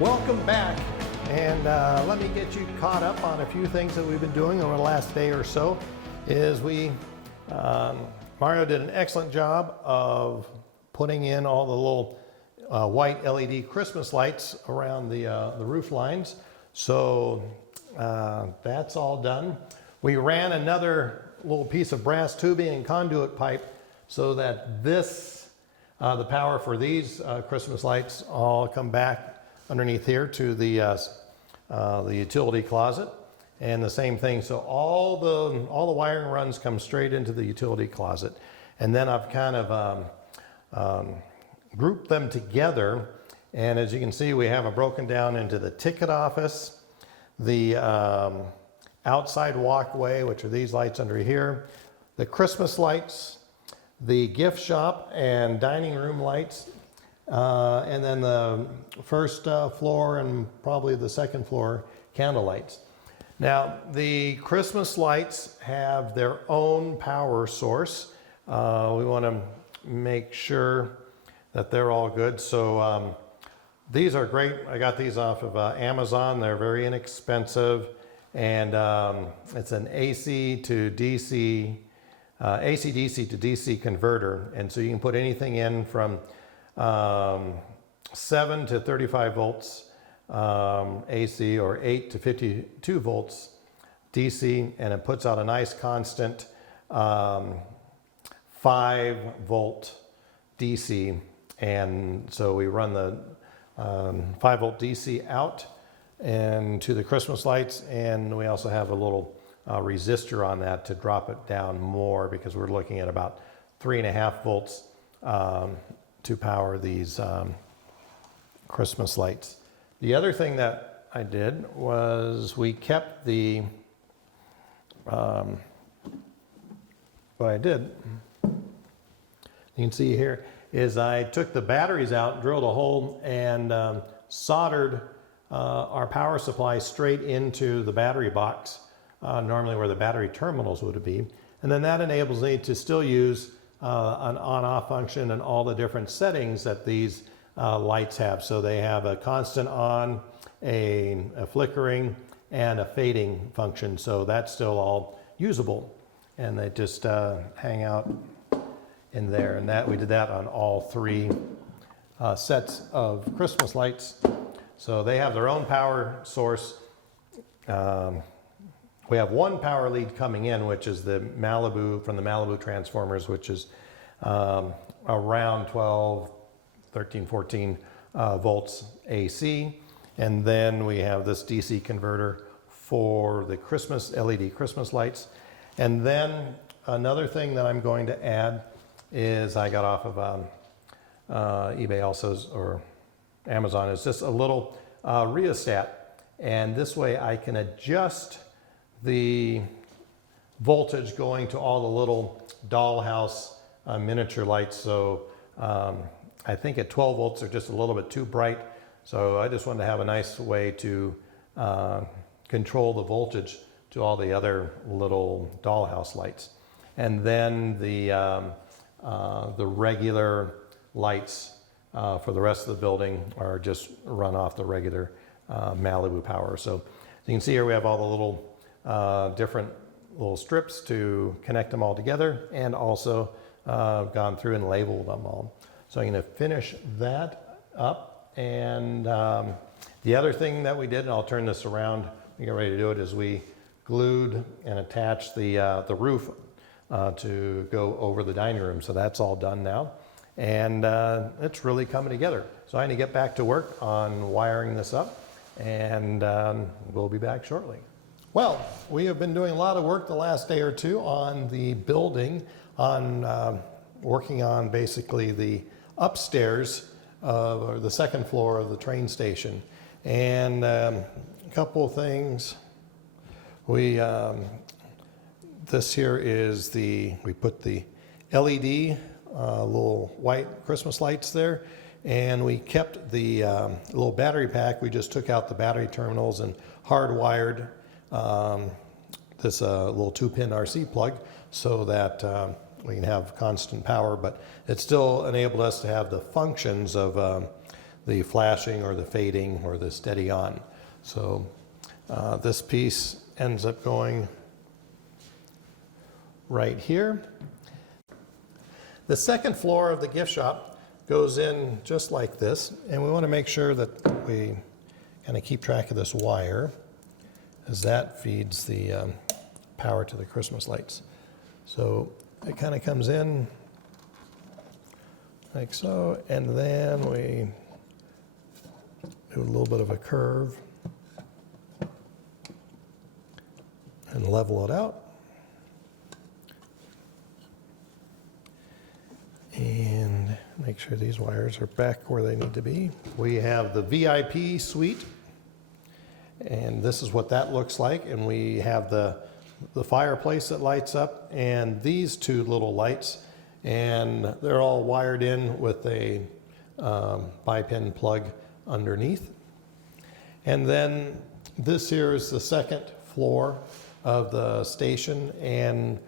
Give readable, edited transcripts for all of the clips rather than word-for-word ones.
Welcome back, and let me get you caught up on a few things that we've been doing over the last day or so. Mario did an excellent job of putting in all the little white LED Christmas lights around the roof lines. So that's all done. We ran another little piece of brass tubing and conduit pipe so that the power for these Christmas lights all come back underneath here to the utility closet, and the same thing. So all the wiring runs come straight into the utility closet, and then I've kind of grouped them together. And as you can see, we have it broken down into the ticket office, the outside walkway, which are these lights under here, the Christmas lights, the gift shop and dining room lights, and then the first floor and probably the second floor candle lights. Now, the Christmas lights have their own power source. We want to make sure that they're all good. So these are great. I got these off of Amazon. They're very inexpensive, and it's an AC to DC, AC-DC to DC converter, and so you can put anything in from 7 to 35 volts AC, or 8 to 52 volts DC, and it puts out a nice constant 5 volt DC. And so we run the 5 volt DC out and to the Christmas lights, and we also have a little resistor on that to drop it down more, because we're looking at about 3.5 volts to power these Christmas lights. The other thing that I did was we kept the, what I did, you can see here, is I took the batteries out, drilled a hole, and soldered our power supply straight into the battery box, normally where the battery terminals would be. And then that enables me to still use an on-off function and all the different settings that these lights have. So they have a constant on, a flickering, and a fading function. So that's still all usable, and they just hang out in there. And that we did that on all 3 sets of Christmas lights. So they have their own power source. We have one power lead coming in, which is the Malibu, from the Malibu transformers, which is around 12, 13, 14 volts AC. And then we have this DC converter for the Christmas LED Christmas lights. And then another thing that I'm going to add is, I got off of eBay also, or Amazon, is just a little rheostat. And this way I can adjust the voltage going to all the little dollhouse miniature lights. So I think at 12 volts they're just a little bit too bright. So I just wanted to have a nice way to control the voltage to all the other little dollhouse lights. and then the regular lights for the rest of the building are just run off the regular Malibu power. So you can see here we have all the little different little strips to connect them all together, and also gone through and labeled them all. So I'm going to finish that up, and the other thing that we did, and I'll turn this around and get ready to do it, is we glued and attached the roof to go over the dining room. So that's all done now, and it's really coming together. So I need to get back to work on wiring this up, and we'll be back shortly. Well, we have been doing a lot of work the last day or two on the building, on working on basically the upstairs or the second floor of the train station. And a couple of things. This here is we put the LED little white Christmas lights there, and we kept the little battery pack. We just took out the battery terminals and hardwired this little 2-pin RC plug so that we can have constant power, but it still enabled us to have the functions of the flashing or the fading or the steady on. So this piece ends up going right here. The second floor of the gift shop goes in just like this, and we want to make sure that we kind of keep track of this wire, as that feeds the power to the Christmas lights. So it kind of comes in like so, and then we do a little bit of a curve and level it out. And make sure these wires are back where they need to be. We have the VIP suite, and this is what that looks like. And we have the fireplace that lights up, and these two little lights, and they're all wired in with a bi-pin plug underneath. And then this here is the second floor of the station, and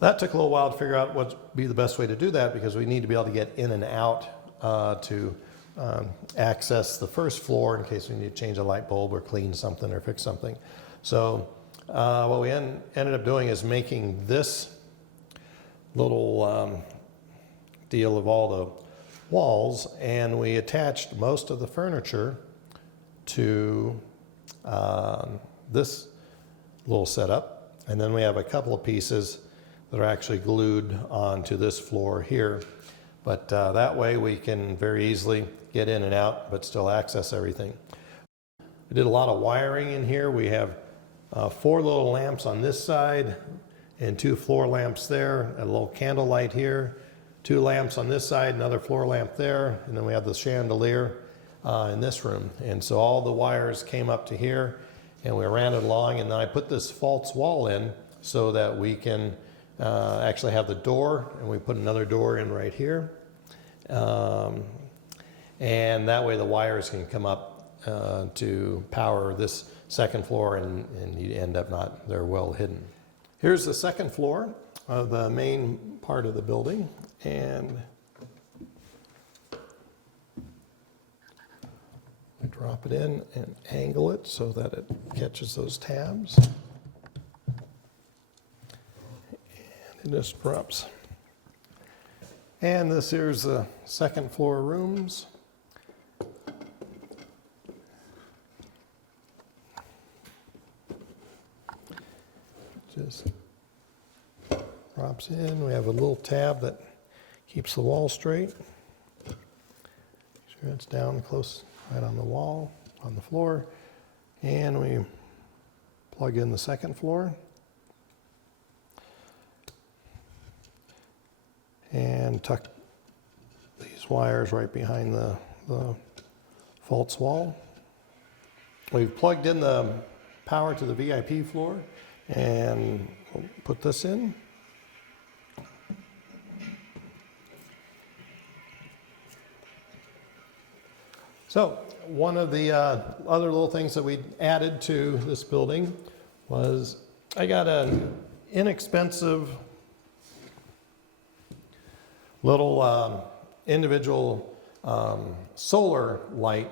that took a little while to figure out what would be the best way to do that, because we need to be able to get in and out to access the first floor in case we need to change a light bulb or clean something or fix something. So what we ended up doing is making this little deal of all the walls, and we attached most of the furniture to this little setup, and then we have a couple of pieces that are actually glued onto this floor here. But that way we can very easily get in and out but still access everything. We did a lot of wiring in here. We have 4 little lamps on this side and 2 floor lamps there, a little candle light here, 2 lamps on this side, another floor lamp there, and then we have the chandelier in this room. And so all the wires came up to here, and we ran it along, and then I put this false wall in so that we can actually have the door, and we put another door in right here. And that way the wires can come up to power this second floor, and you end up they're well hidden. Here's the second floor of the main part of the building, and we drop it in and angle it so that it catches those tabs. It just drops. And this here's the second floor rooms. Just drops in. We have a little tab that keeps the wall straight. Make sure it's down close, right on the wall, on the floor. And we plug in the second floor. And tuck these wires right behind the false wall. We've plugged in the power to the VIP floor, and we'll put this in. So one of the other little things that we added to this building was I got an inexpensive little individual solar light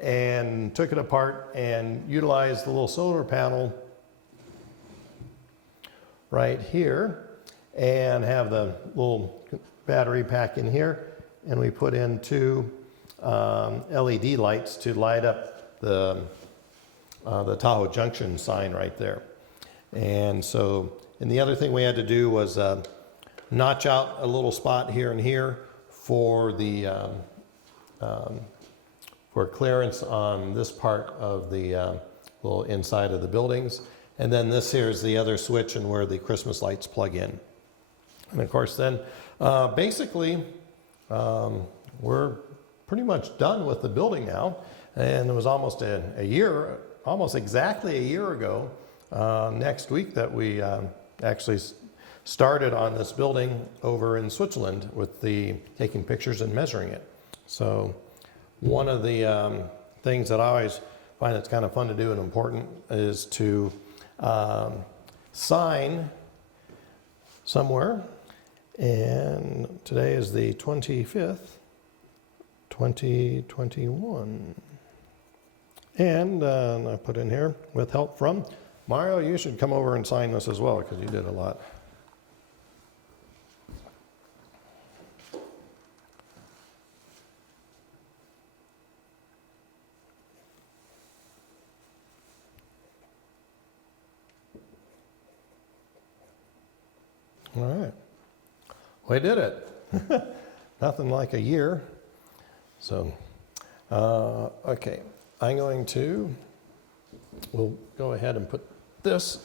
and took it apart and utilized the little solar panel right here and have the little battery pack in here, and we put in two LED lights to light up the Tahoe Junction sign right there. And so, and the other thing we had to do was notch out a little spot here and here for the for clearance on this part of the little inside of the buildings. And then this here is the other switch and where the Christmas lights plug in. And of course then, basically, we're pretty much done with the building now. And it was almost a year, almost exactly a year ago, next week, that we actually started on this building over in Switzerland with the taking pictures and measuring it. So one of the things that I always find that's kind of fun to do and important is to sign somewhere. And today is the 25th, 2021. And I put in here, with help from Mario. You should come over and sign this as well, because you did a lot. All right. We did it. Nothing like a year. So, okay. I'm going to, we'll go ahead and put this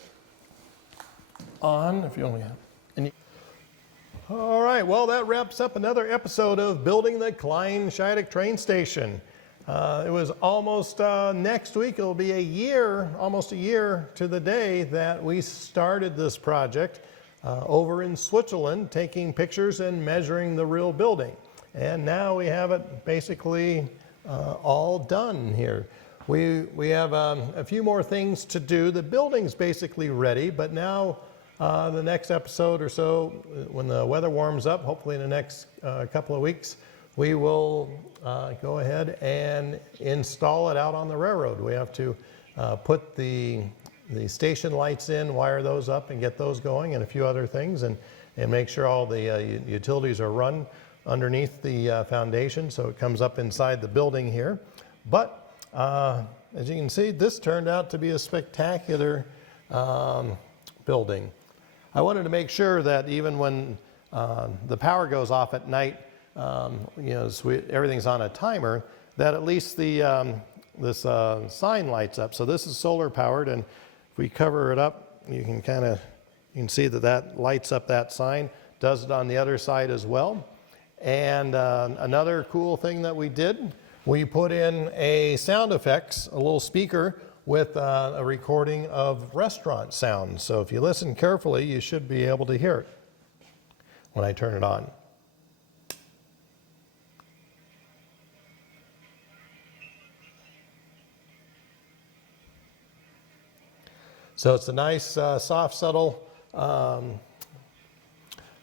on if you only have any. All right, well, that wraps up another episode of Building the Kleine Scheidegg Train Station. It was almost next week, it'll be a year, almost a year to the day that we started this project over in Switzerland, taking pictures and measuring the real building. And now we have it basically all done here. We have a few more things to do. The building's basically ready, but now the next episode or so, when the weather warms up, hopefully in the next couple of weeks, we will go ahead and install it out on the railroad. We have to put the station lights in, wire those up and get those going, and a few other things, and make sure all the utilities are run underneath the foundation so it comes up inside the building here. But as you can see, this turned out to be a spectacular building. I wanted to make sure that even when the power goes off at night, you know, so everything's on a timer, that at least the this sign lights up. So this is solar powered, and if we cover it up, you can see that lights up that sign. Does it on the other side as well. And another cool thing that we did, we put in a sound effects, a little speaker with a recording of restaurant sounds. So if you listen carefully, you should be able to hear it when I turn it on. So it's a nice, soft, subtle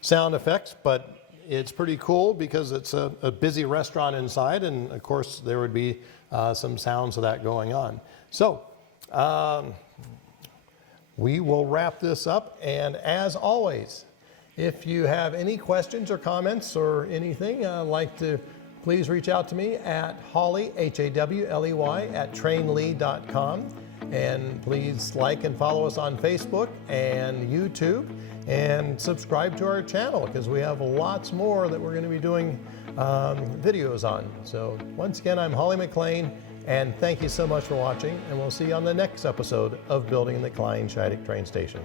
sound effects, but it's pretty cool because it's a busy restaurant inside, and of course there would be some sounds of that going on. So we will wrap this up, and as always, if you have any questions or comments or anything, like to please reach out to me at Hawley, Hawley, at trainli.com. And please like and follow us on Facebook and YouTube, and subscribe to our channel because we have lots more that we're going to be doing videos on. So once again, I'm Hawley McLean, and thank you so much for watching, and we'll see you on the next episode of Building the Kleine Scheidegg Train Station.